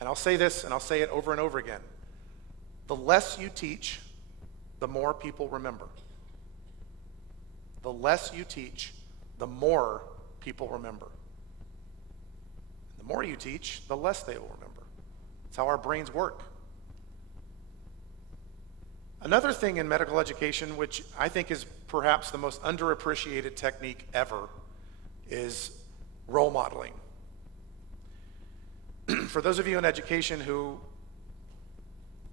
And I'll say this, and I'll say it over and over again. The less you teach, the more people remember. The less you teach, the more people remember. The more you teach, the less they will remember. That's how our brains work. Another thing in medical education, which I think is perhaps the most underappreciated technique ever, is role modeling. For those of you in education who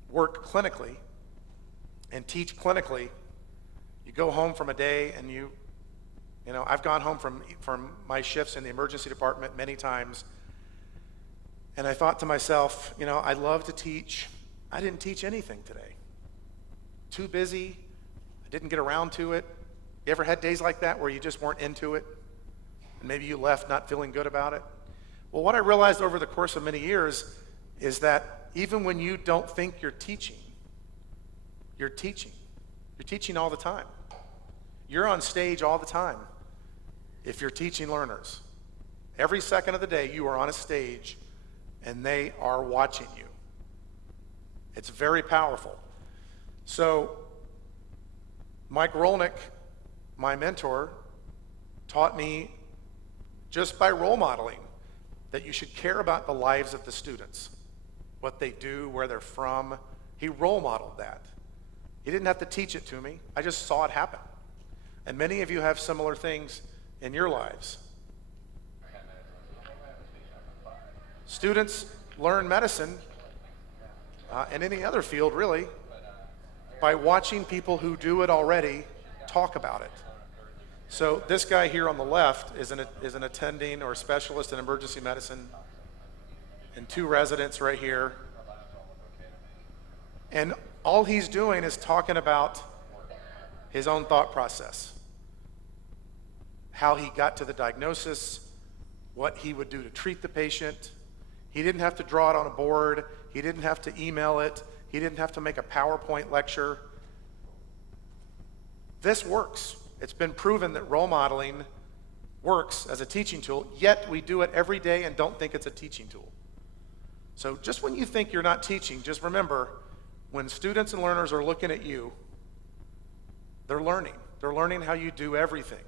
work clinically and teach clinically, you go home from a day and you know, I've gone home from my shifts in the emergency department many times, and I thought to myself, you know, I love to teach. I didn't teach anything today. Too busy. I didn't get around to it. You ever had days like that where you just weren't into it? And maybe you left not feeling good about it? Well, what I realized over the course of many years is that even when you don't think you're teaching, you're teaching. You're teaching all the time. You're on stage all the time if you're teaching learners. Every second of the day you are on a stage and they are watching you. It's very powerful. So Mike Rolnick, my mentor, taught me just by role modeling that you should care about the lives of the students, what they do, where they're from. He role modeled that. He didn't have to teach it to me. I just saw it happen. And many of you have similar things in your lives. Students learn medicine, and any other field really, by watching people who do it already talk about it. So this guy here on the left is an attending or specialist in emergency medicine, and two residents right here. And all he's doing is talking about his own thought process, how he got to the diagnosis, what he would do to treat the patient. He didn't have to draw it on a board. He didn't have to email it. He didn't have to make a PowerPoint lecture. This works. It's been proven that role modeling works as a teaching tool, yet we do it every day and don't think it's a teaching tool. So just when you think you're not teaching, just remember, when students and learners are looking at you, they're learning. They're learning how you do everything.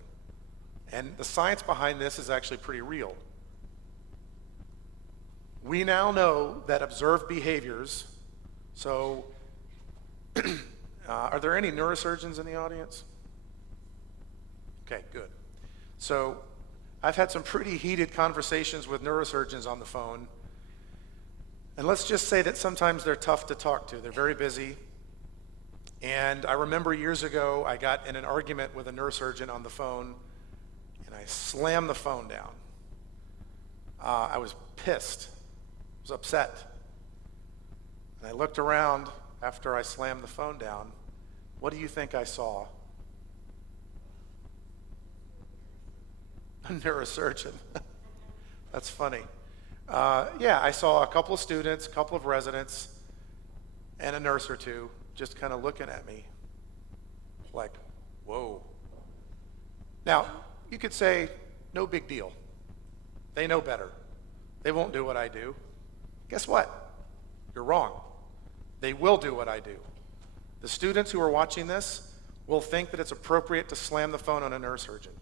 And the science behind this is actually pretty real. We now know that observed behaviors, so are there any neurosurgeons in the audience? Okay, good. So I've had some pretty heated conversations with neurosurgeons on the phone. And let's just say that sometimes they're tough to talk to. They're very busy. And I remember years ago, I got in an argument with a neurosurgeon on the phone, and I slammed the phone down. I was pissed. I was upset. And I looked around after I slammed the phone down. What do you think I saw? A neurosurgeon. That's funny. Yeah, I saw a couple of students, a couple of residents, and a nurse or two just kind of looking at me like, whoa. Now, you could say, no big deal. They know better. They won't do what I do. Guess what? You're wrong. They will do what I do. The students who are watching this will think that it's appropriate to slam the phone on a neurosurgeon.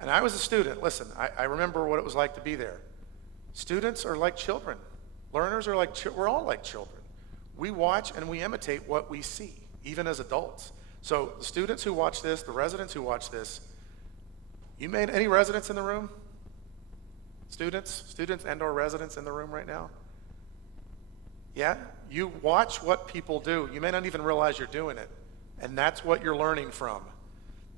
And I was a student. Listen, I remember what it was like to be there. Students are like children. Learners are like, we're all like children. We watch and we imitate what we see, even as adults. So the students who watch this, the residents who watch this, you made any residents in the room? Students and or residents in the room right now? Yeah, you watch what people do. You may not even realize you're doing it. And that's what you're learning from.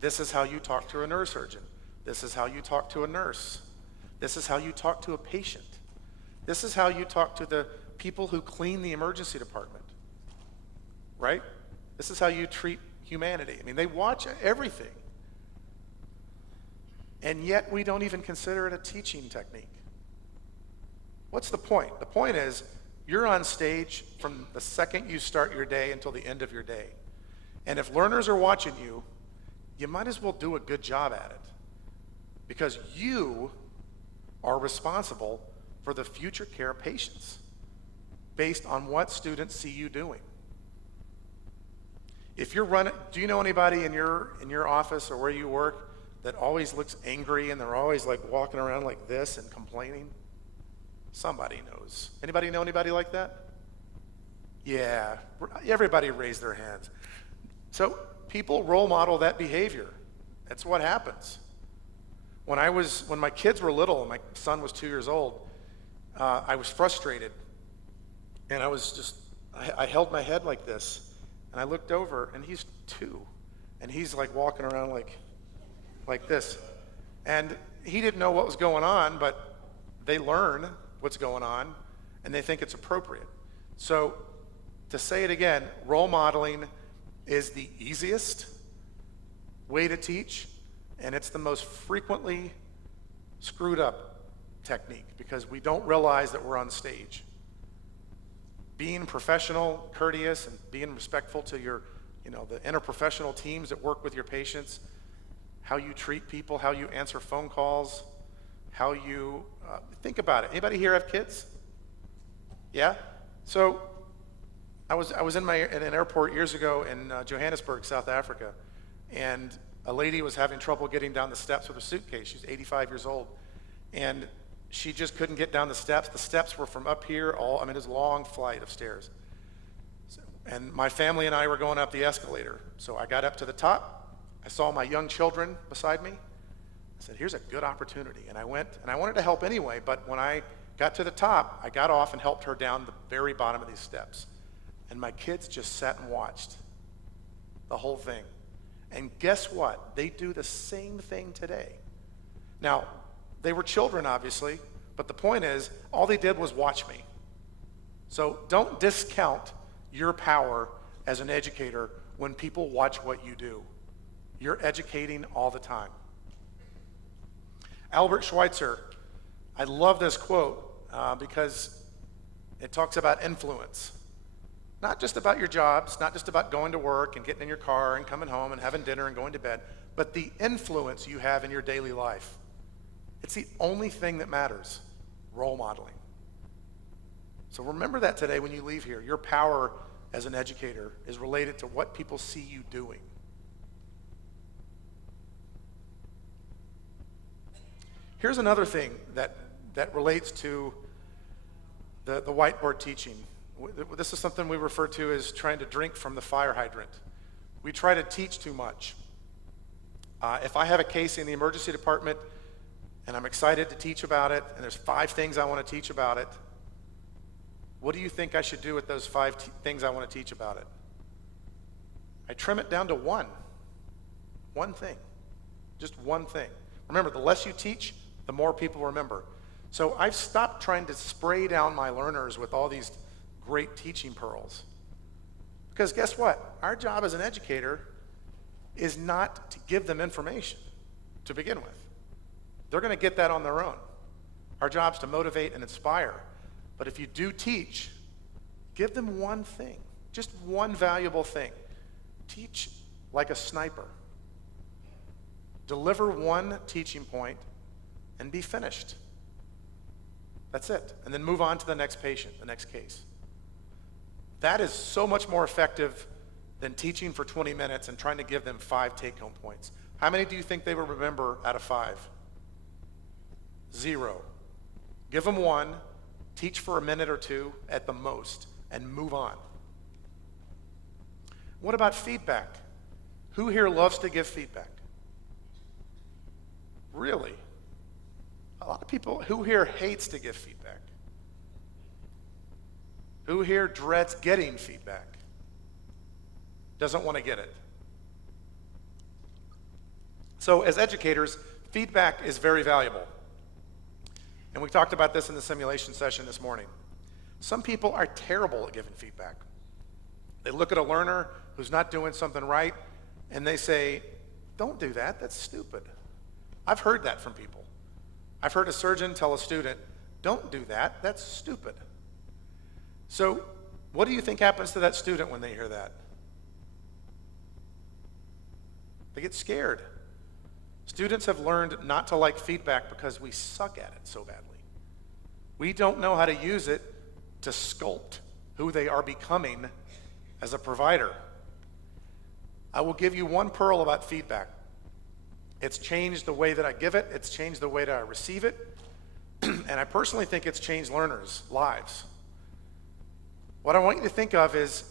This is how you talk to a neurosurgeon. This is how you talk to a nurse. This is how you talk to a patient. This is how you talk to the people who clean the emergency department, right? This is how you treat humanity. I mean, they watch everything. And yet we don't even consider it a teaching technique. What's the point? The point is, you're on stage from the second you start your day until the end of your day. And if learners are watching you, you might as well do a good job at it, because you are responsible for the future care of patients. based on what students see you doing. If you're running, do you know anybody in your office or where you work that always looks angry and they're always like walking around like this and complaining? Somebody knows. Anybody know anybody like that? Yeah, everybody raised their hands. So people role model that behavior. That's what happens. When my kids were little, and my son was 2 years old, I was frustrated, and I held my head like this, and I looked over, and he's 2, and he's like walking around like this, and he didn't know what was going on, but they learn what's going on, and they think it's appropriate. So, to say it again, role modeling is the easiest way to teach, and it's the most frequently screwed up technique because we don't realize that we're on stage. Being professional, courteous, and being respectful to the interprofessional teams that work with your patients, how you treat people, how you answer phone calls, how you think about it. Anybody here have kids? Yeah? So I was in an airport years ago in Johannesburg, South Africa, and a lady was having trouble getting down the steps with her suitcase. She's 85 years old, and she just couldn't get down the steps. The steps were from up here, it was a long flight of stairs. And my family and I were going up the escalator. So I got up to the top. I saw my young children beside me. I said, here's a good opportunity. And I went, and I wanted to help anyway, but when I got to the top, I got off and helped her down the very bottom of these steps. And my kids just sat and watched the whole thing. And guess what? They do the same thing today. Now, they were children, obviously, but the point is, all they did was watch me. So don't discount your power as an educator when people watch what you do. You're educating all the time. Albert Schweitzer, I love this quote because it talks about influence. Not just about your jobs, not just about going to work and getting in your car and coming home and having dinner and going to bed, but the influence you have in your daily life. It's the only thing that matters, role modeling. So remember that today when you leave here. Your power as an educator is related to what people see you doing. Here's another thing that relates to the whiteboard teaching. This is something we refer to as trying to drink from the fire hydrant. We try to teach too much. If I have a case in the emergency department and I'm excited to teach about it, and there's 5 things I want to teach about it, what do you think I should do with those 5 things I want to teach about it? I trim it down to one thing, just one thing. Remember, the less you teach, the more people remember. So I've stopped trying to spray down my learners with all these great teaching pearls. Because guess what? Our job as an educator is not to give them information to begin with. They're going to get that on their own. Our job is to motivate and inspire. But if you do teach, give them one thing, just one valuable thing. Teach like a sniper. Deliver one teaching point and be finished. That's it. And then move on to the next patient, the next case. That is so much more effective than teaching for 20 minutes and trying to give them 5 take-home points. How many do you think they will remember out of 5? 0. Give them 1, teach for a minute or 2 at the most, and move on. What about feedback? Who here loves to give feedback? Really? A lot of people. Who here hates to give feedback? Who here dreads getting feedback? Doesn't want to get it? So as educators, feedback is very valuable. And we talked about this in the simulation session this morning. Some people are terrible at giving feedback. They look at a learner who's not doing something right, and they say, don't do that, that's stupid. I've heard that from people. I've heard a surgeon tell a student, don't do that, that's stupid. So what do you think happens to that student when they hear that? They get scared. Students have learned not to like feedback because we suck at it so badly. We don't know how to use it to sculpt who they are becoming as a provider. I will give you one pearl about feedback. It's changed the way that I give it, it's changed the way that I receive it, and I personally think it's changed learners' lives. What I want you to think of is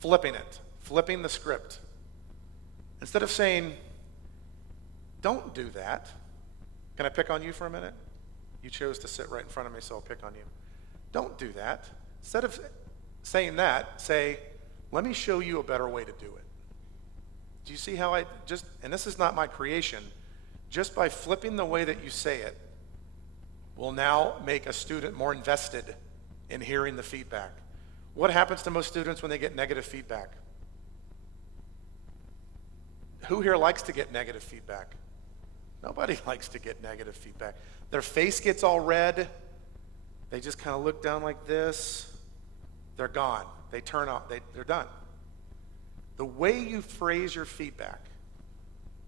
flipping it, flipping the script. Instead of saying, don't do that. Can I pick on you for a minute? You chose to sit right in front of me, so I'll pick on you. Don't do that. Instead of saying that, say, let me show you a better way to do it. Do you see how and this is not my creation, just by flipping the way that you say it will now make a student more invested in hearing the feedback. What happens to most students when they get negative feedback? Who here likes to get negative feedback? Nobody likes to get negative feedback. Their face gets all red. They just kind of look down like this. They're gone. They turn off. They're done. The way you phrase your feedback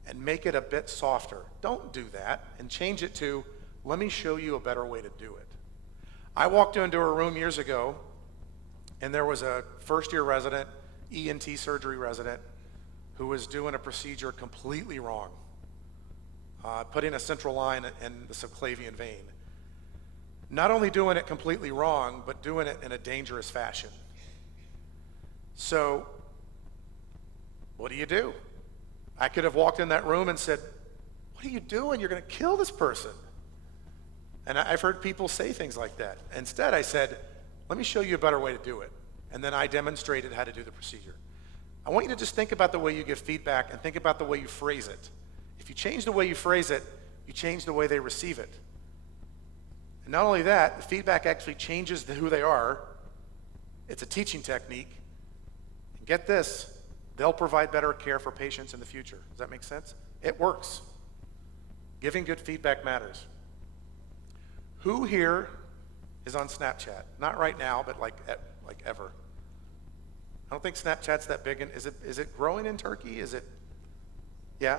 and make it a bit softer, don't do that, and change it to, let me show you a better way to do it. I walked into a room years ago, and there was a first-year resident, ENT surgery resident, who was doing a procedure completely wrong, putting a central line in the subclavian vein. Not only doing it completely wrong, but doing it in a dangerous fashion. So, what do? I could have walked in that room and said, what are you doing? You're going to kill this person. And I've heard people say things like that. Instead, I said, let me show you a better way to do it. And then I demonstrated how to do the procedure. I want you to just think about the way you give feedback and think about the way you phrase it. If you change the way you phrase it, you change the way they receive it. And not only that, the feedback actually changes who they are. It's a teaching technique. And get this, they'll provide better care for patients in the future. Does that make sense? It works. Giving good feedback matters. Who here is on Snapchat? Not right now, but like ever. I don't think Snapchat's that big. Is it growing in Turkey? Yeah?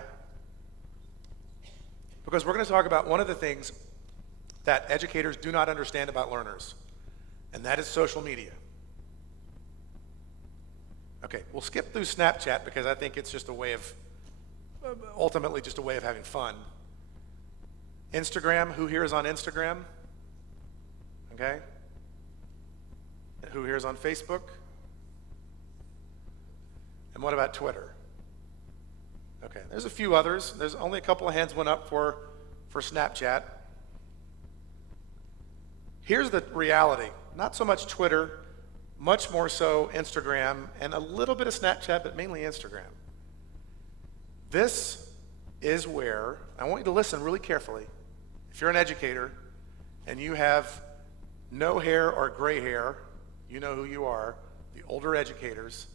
Because we're going to talk about one of the things that educators do not understand about learners, and that is social media. Okay, we'll skip through Snapchat because I think it's just ultimately just a way of having fun. Instagram, who here is on Instagram? Okay. Who here is on Facebook? And what about Twitter? Okay, there's a few others. There's only a couple of hands went up for Snapchat. Here's the reality. Not so much Twitter, much more so Instagram, and a little bit of Snapchat, but mainly Instagram. This is where, I want you to listen really carefully. If you're an educator and you have no hair or gray hair, you know who you are, the older educators.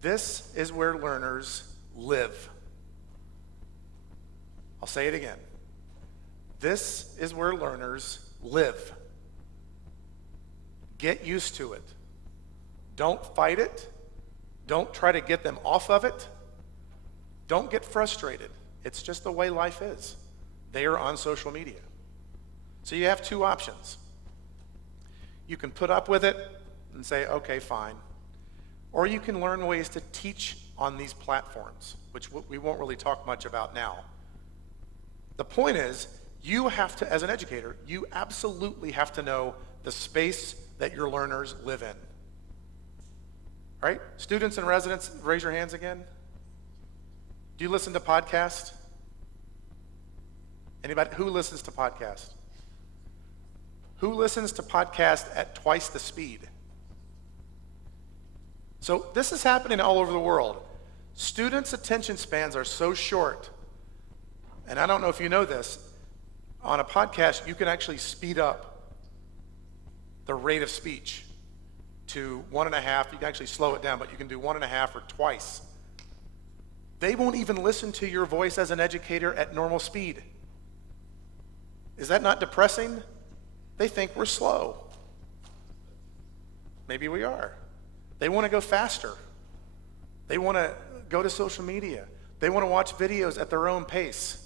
This is where learners live. I'll say it again. This is where learners live. Get used to it. Don't fight it. Don't try to get them off of it. Don't get frustrated. It's just the way life is. They are on social media. So you have two options. You can put up with it and say, okay, fine. Or you can learn ways to teach on these platforms, which we won't really talk much about now. The point is, you have to, as an educator, you absolutely have to know the space that your learners live in. Right? Students and residents, raise your hands again. Do you listen to podcasts? Anybody? Who listens to podcasts? Who listens to podcasts at twice the speed? So this is happening all over the world. Students' attention spans are so short. And I don't know if you know this, on a podcast, you can actually speed up the rate of speech to 1.5. You can actually slow it down, but you can do 1.5 or twice. They won't even listen to your voice as an educator at normal speed. Is that not depressing? They think we're slow. Maybe we are. They want to go faster. They want to go to social media. They want to watch videos at their own pace.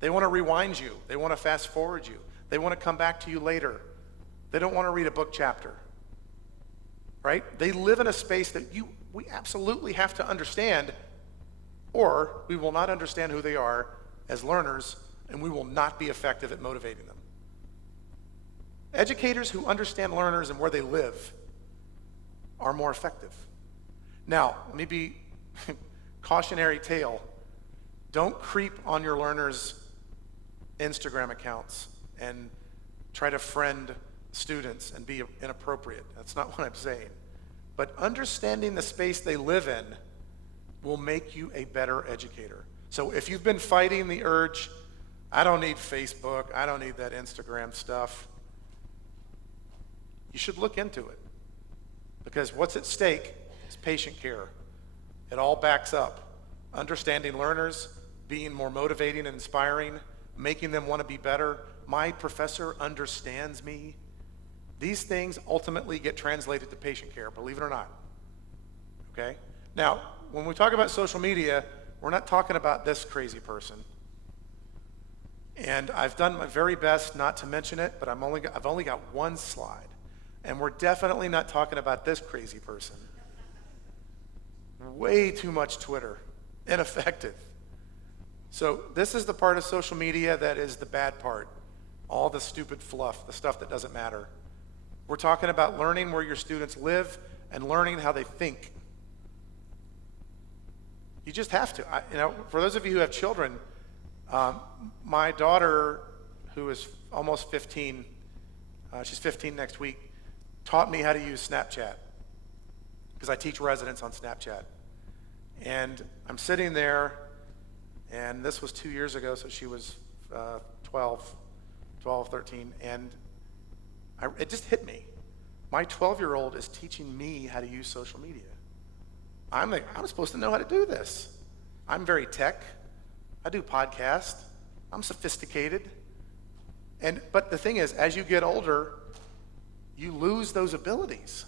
They want to rewind you. They want to fast forward you. They want to come back to you later. They don't want to read a book chapter. right? They live in a space that we absolutely have to understand, or we will not understand who they are as learners, and we will not be effective at motivating them. Educators who understand learners and where they live are more effective. Now, let me be cautionary tale. Don't creep on your learners' Instagram accounts and try to friend students and be inappropriate. That's not what I'm saying. But understanding the space they live in will make you a better educator. So if you've been fighting the urge, I don't need Facebook, I don't need that Instagram stuff, you should look into it. Because what's at stake is patient care. It all backs up understanding learners, being more motivating and inspiring, making them want to be better. My professor understands me. These things ultimately get translated to patient care, believe it or not. Okay? Now, when we talk about social media, we're not talking about this crazy person. And I've done my very best not to mention it, but I've only got one slide. And we're definitely not talking about this crazy person. Way too much Twitter. Ineffective. So this is the part of social media that is the bad part. All the stupid fluff, the stuff that doesn't matter. We're talking about learning where your students live and learning how they think. You just have to. For those of you who have children, my daughter, who is almost 15, she's 15 next week, taught me how to use Snapchat because I teach residents on Snapchat. And I'm sitting there, and this was 2 years ago, so she was 12, 13, and it just hit me. My 12-year-old is teaching me how to use social media. I'm supposed to know how to do this. I'm very tech. I do podcasts. I'm sophisticated. But the thing is, as you get older, you lose those abilities,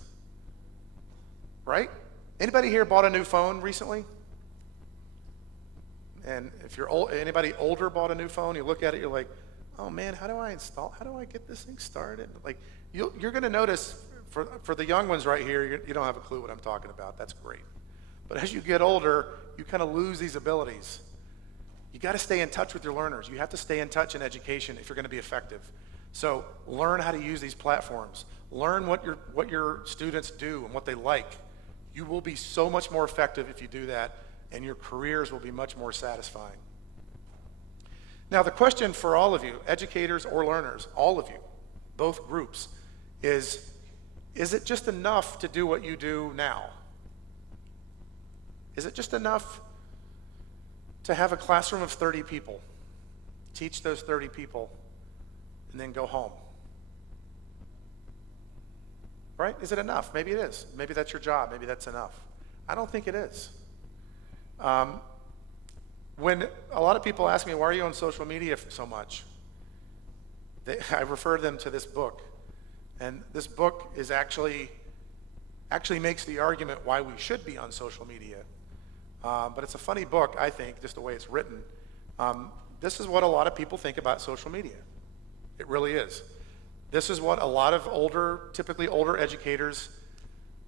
right? Anybody here bought a new phone recently? And if you're anybody older bought a new phone, you look at it, you're like, oh man, how do I get this thing started? Like, you're gonna notice, for the young ones right here, you don't have a clue what I'm talking about. That's great. But as you get older, you kind of lose these abilities. You gotta stay in touch with your learners. You have to stay in touch in education if you're gonna be effective. So learn how to use these platforms. Learn what your students do and what they like. You will be so much more effective if you do that, and your careers will be much more satisfying. Now, the question for all of you, educators or learners, all of you, both groups, is it just enough to do what you do now? Is it just enough to have a classroom of 30 people, teach those 30 people, and then go home? Right? Is it enough? Maybe it is. Maybe that's your job. Maybe that's enough. I don't think it is. When a lot of people ask me, why are you on social media so much? I refer them to this book. And this book is actually makes the argument why we should be on social media. But it's a funny book, I think, just the way it's written. This is what a lot of people think about social media. It really is. This is what a lot of typically older educators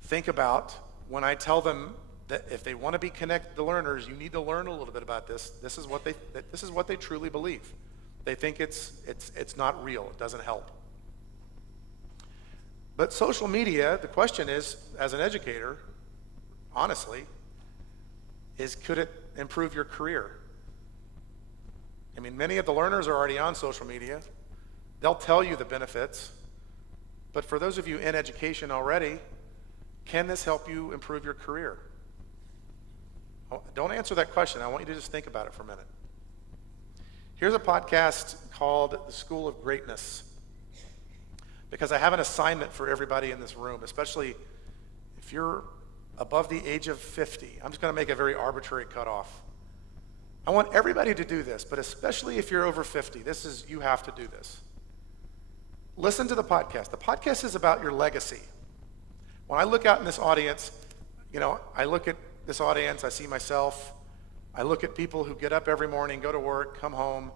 think about when I tell them that if they want to be connected to learners, you need to learn a little bit about this. This is what they truly believe. They think it's not real. It doesn't help. But social media, the question is, as an educator, honestly, could it improve your career? I mean, many of the learners are already on social media. They'll tell you the benefits. But for those of you in education already, can this help you improve your career? Don't answer that question. I want you to just think about it for a minute. Here's a podcast called The School of Greatness, because I have an assignment for everybody in this room, especially if you're above the age of 50. I'm just going to make a very arbitrary cutoff. I want everybody to do this, but especially if you're over 50, you have to do this. Listen to the podcast. The podcast is about your legacy. When I look out in this audience, I look at this audience, I see myself, I look at people who get up every morning, go to work, come home,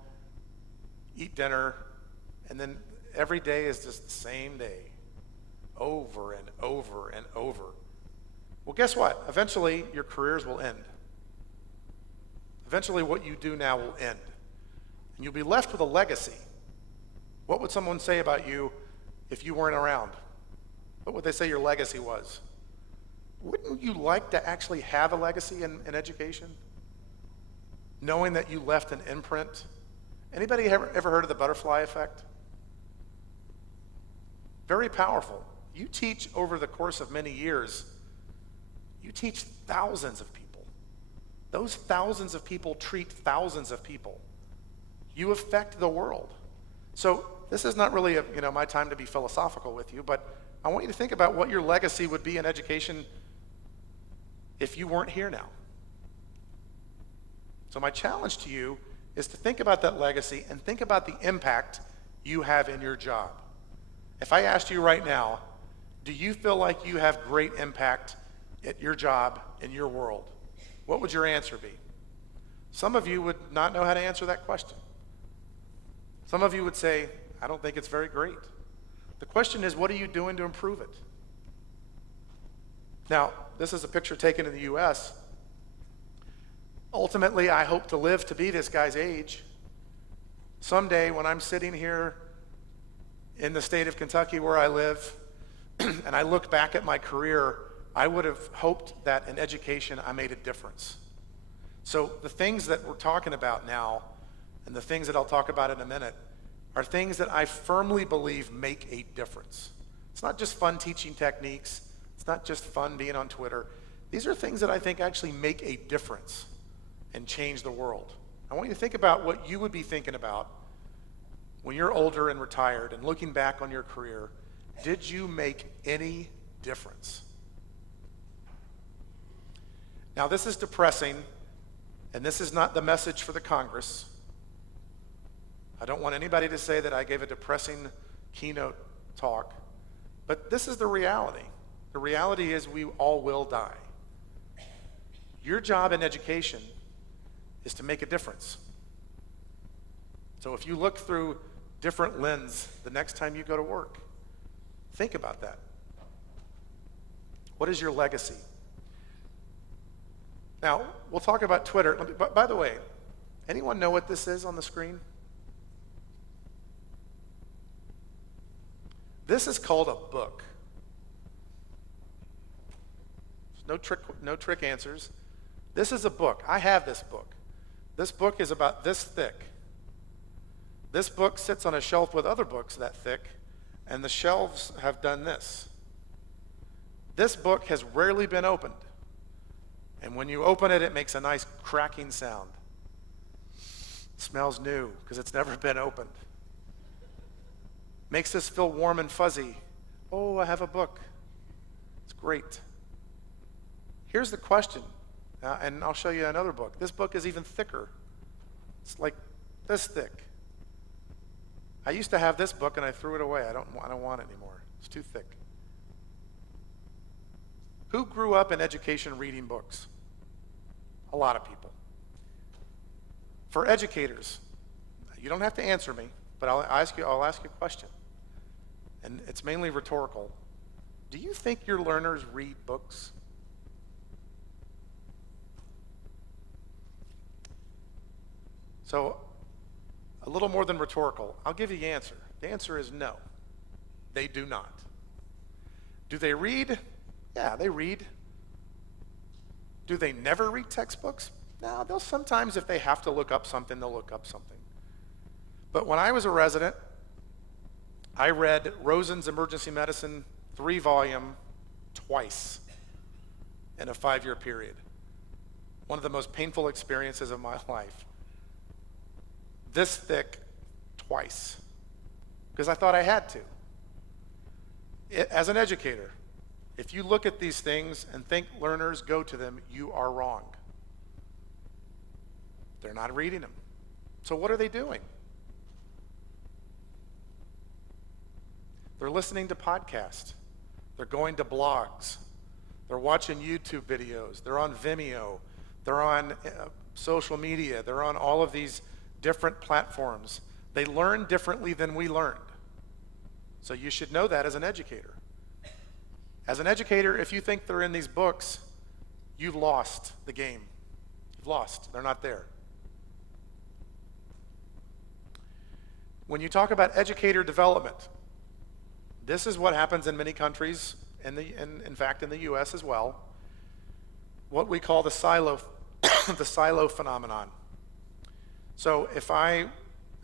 eat dinner, and then every day is just the same day, over and over and over. Well, guess what? Eventually, your careers will end. Eventually, what you do now will end. And you'll be left with a legacy. What would someone say about you if you weren't around? What would they say your legacy was? Wouldn't you like to actually have a legacy in education? Knowing that you left an imprint? Anybody ever heard of the butterfly effect? Very powerful. You teach over the course of many years, you teach thousands of people. Those thousands of people treat thousands of people. You affect the world. So this is not really my time to be philosophical with you, but I want you to think about what your legacy would be in education if you weren't here now. So my challenge to you is to think about that legacy and think about the impact you have in your job. If I asked you right now, do you feel like you have great impact at your job, in your world? What would your answer be? Some of you would not know how to answer that question. Some of you would say, I don't think it's very great. The question is, what are you doing to improve it? Now, this is a picture taken in the US. Ultimately, I hope to live to be this guy's age. Someday, when I'm sitting here in the state of Kentucky where I live, and I look back at my career, I would have hoped that in education I made a difference. So the things that we're talking about now, and the things that I'll talk about in a minute, are things that I firmly believe make a difference. It's not just fun teaching techniques. It's not just fun being on Twitter. These are things that I think actually make a difference and change the world. I want you to think about what you would be thinking about when you're older and retired and looking back on your career. Did you make any difference? Now, this is depressing, and this is not the message for the Congress. I don't want anybody to say that I gave a depressing keynote talk, but this is the reality. The reality is we all will die. Your job in education is to make a difference. So if you look through different lens the next time you go to work, think about that. What is your legacy? Now, we'll talk about Twitter. By the way, anyone know what this is on the screen? This is called a book. No trick answers. This is a book. I have this book. This book is about this thick. This book sits on a shelf with other books that thick, and the shelves have done this. This book has rarely been opened. And when you open it, it makes a nice cracking sound. It smells new because it's never been opened. Makes us feel warm and fuzzy. Oh, I have a book. It's great. Here's the question, and I'll show you another book. This book is even thicker. It's like this thick. I used to have this book and I threw it away. I don't want it anymore. It's too thick. Who grew up in education reading books? A lot of people. For educators, you don't have to answer me, but I'll ask you a question. And it's mainly rhetorical. Do you think your learners read books? So, a little more than rhetorical. I'll give you the answer. The answer is no. They do not. Do they read? Yeah, they read. Do they never read textbooks? No, they'll sometimes, if they have to look up something, they'll look up something. But when I was a resident, I read Rosen's Emergency Medicine 3-volume twice in a 5-year period. One of the most painful experiences of my life. This thick twice, because I thought I had to. As an educator, if you look at these things and think learners go to them, you are wrong. They're not reading them. So what are they doing? They're listening to podcasts. They're going to blogs. They're watching YouTube videos. They're on Vimeo. They're on social media. They're on all of these different platforms. They learn differently than we learned. So you should know that as an educator. As an educator, if you think they're in these books, you've lost the game. You've lost. They're not there. When you talk about educator development, this is what happens in many countries, in fact in the US as well, what we call the silo, the silo phenomenon. So if I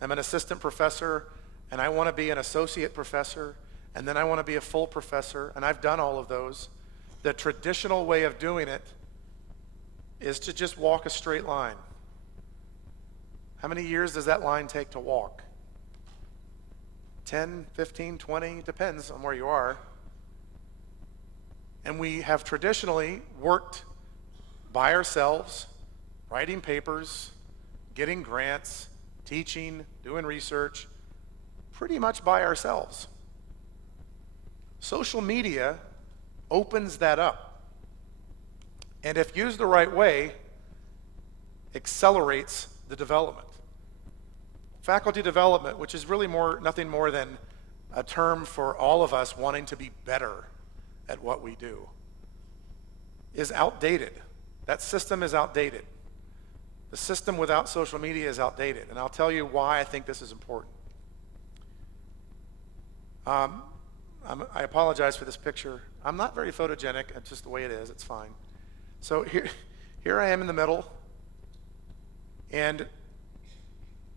am an assistant professor and I want to be an associate professor and then I want to be a full professor, and I've done all of those, the traditional way of doing it is to just walk a straight line. How many years does that line take to walk? 10, 15, 20, depends on where you are. And we have traditionally worked by ourselves, writing papers, getting grants, teaching, doing research, pretty much by ourselves. Social media opens that up. And if used the right way, accelerates the development. Faculty development, which is really nothing more than a term for all of us wanting to be better at what we do, is outdated. That system is outdated. The system without social media is outdated, and I'll tell you why I think this is important. I apologize for this picture. I'm not very photogenic. It's just the way it is. It's fine. So here I am in the middle, and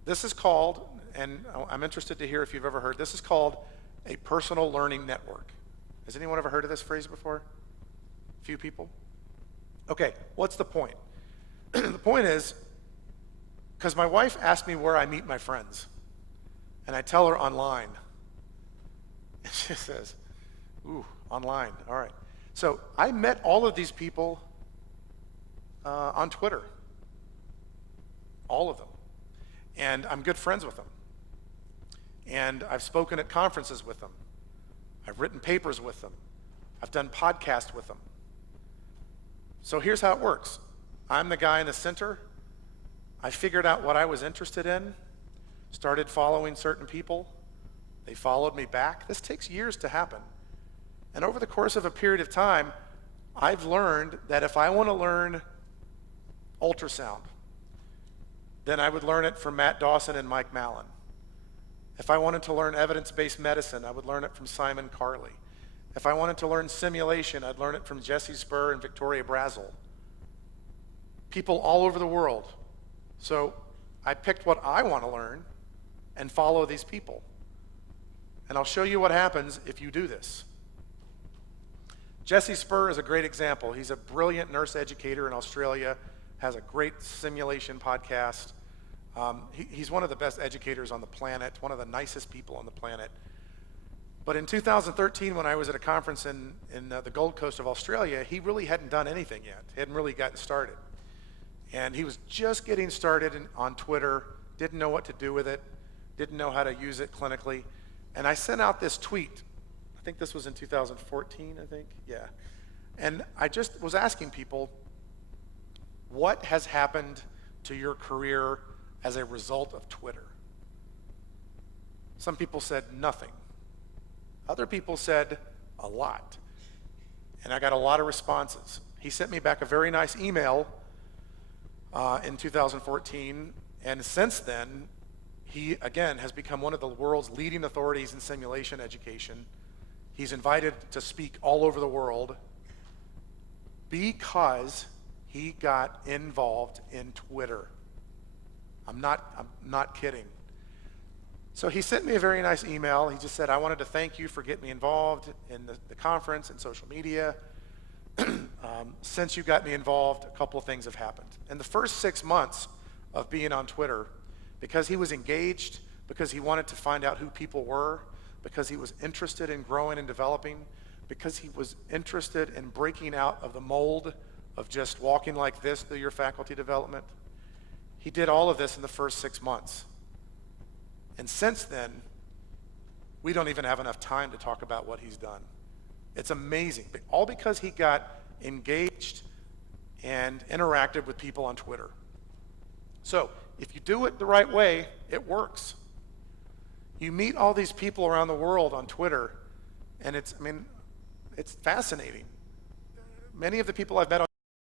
this is called, and I'm interested to hear if you've ever heard, this is called a personal learning network. Has anyone ever heard of this phrase before? A few people? Okay, what's the point? The point is, because my wife asked me where I meet my friends, and I tell her online. And she says, ooh, online, all right. So I met all of these people on Twitter, all of them. And I'm good friends with them. And I've spoken at conferences with them. I've written papers with them. I've done podcasts with them. So here's how it works. I'm the guy in the center. I figured out what I was interested in, started following certain people. They followed me back. This takes years to happen. And over the course of a period of time, I've learned that if I want to learn ultrasound, then I would learn it from Matt Dawson and Mike Mallon. If I wanted to learn evidence-based medicine, I would learn it from Simon Carley. If I wanted to learn simulation, I'd learn it from Jesse Spur and Victoria Brazel. People all over the world. So I picked what I want to learn and follow these people. And I'll show you what happens if you do this. Jesse Spur is a great example. He's a brilliant nurse educator in Australia, has a great simulation podcast. He's one of the best educators on the planet, one of the nicest people on the planet. But in 2013, when I was at a conference in the Gold Coast of Australia, he really hadn't done anything yet. He hadn't really gotten started. And he was just getting started on Twitter, didn't know what to do with it, didn't know how to use it clinically. And I sent out this tweet. I think this was in 2014, I think, yeah. And I just was asking people, what has happened to your career as a result of Twitter? Some people said nothing. Other people said a lot. And I got a lot of responses. He sent me back a very nice email in 2014, and since then, he, again, has become one of the world's leading authorities in simulation education. He's invited to speak all over the world because he got involved in Twitter. I'm not kidding. So he sent me a very nice email. He just said, I wanted to thank you for getting me involved in the conference and social media. Since you got me involved, a couple of things have happened. In the first 6 months of being on Twitter, because he was engaged, because he wanted to find out who people were, because he was interested in growing and developing, because he was interested in breaking out of the mold of just walking like this through your faculty development, he did all of this in the first 6 months. And since then, we don't even have enough time to talk about what he's done. It's amazing, all because he got engaged and interacted with people on Twitter. So if you do it the right way, it works. You meet all these people around the world on Twitter, and it's, I mean, It's fascinating. Many of the people I've met on